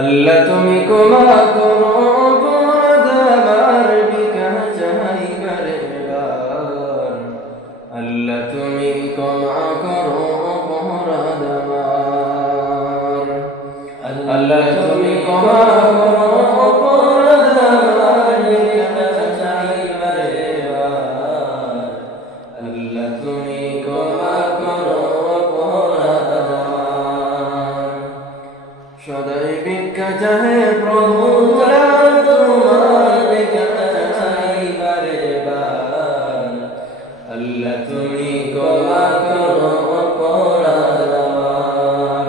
আল্লাহ তুমি ক্ষমা করো অপরাধ আমার বিকা চাইবারে বার। আল্লাহ তুমি ক্ষমা করো অপরাধ আমার। আল্লাহ তুমি ক্ষমা করো অপরাধ আমার বিকা চাইবারে বার। আল্লাহ তুমি ক্ষমা করো অপরাধ আমার। সদাই ভিক্ষা চাহে প্রভু তোমার ভিক্ষা চাইবারে বার। আল্লাহ তুমি ক্ষমা করো অপরাধ আমার।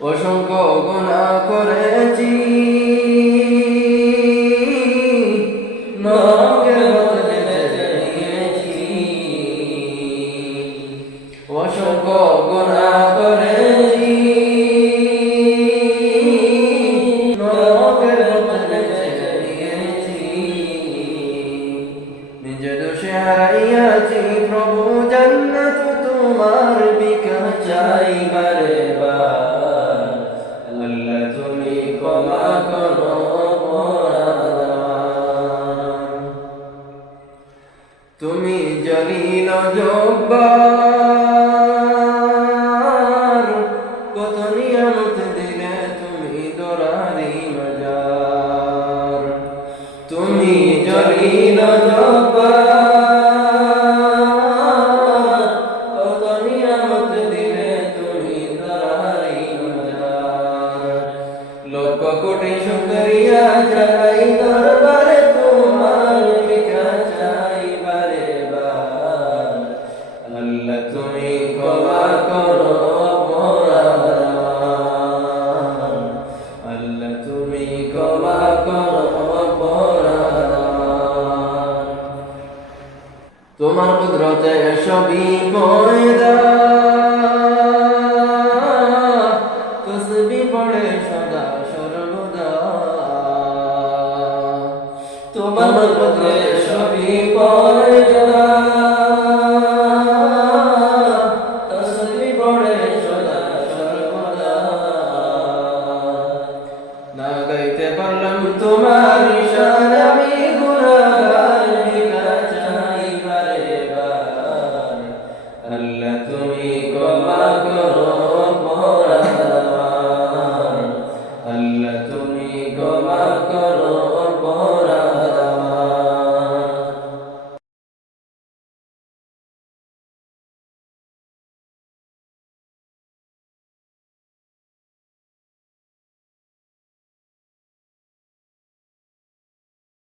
অসংখ্য গুনাহ করেছি, নরকে বদলে দিয়েছি। অসংখ্য গুনাহ করেছি, নরকে বদলে দিয়েছি। নিজে দোষে হারাইয়াছি প্রভু জান্নাত তোমার ভিক্ষা চাইবারে বার। আল্লাহ তুমি ক্ষমা করো অপরাধ আমার। তুমি জলিল জব্বার, কত নিয়ামত দিলে তুমি দরারি মজার। তুমি জলিল জব্বার, কত নিয়ামত দিলে তুমি দরারি মজার। লক্ষ কোটি শুকরিয়া জানাই দরবারে তোমার ভিক্ষা চাইবারে বার। আল্লাহ তুমি ক্ষমা করো অপরাধ আমার। আল্লাহ তুমি ক্ষমা করো অপরাধ আমার। তোমার কুদরতে সবই পয়দা, তসবিহ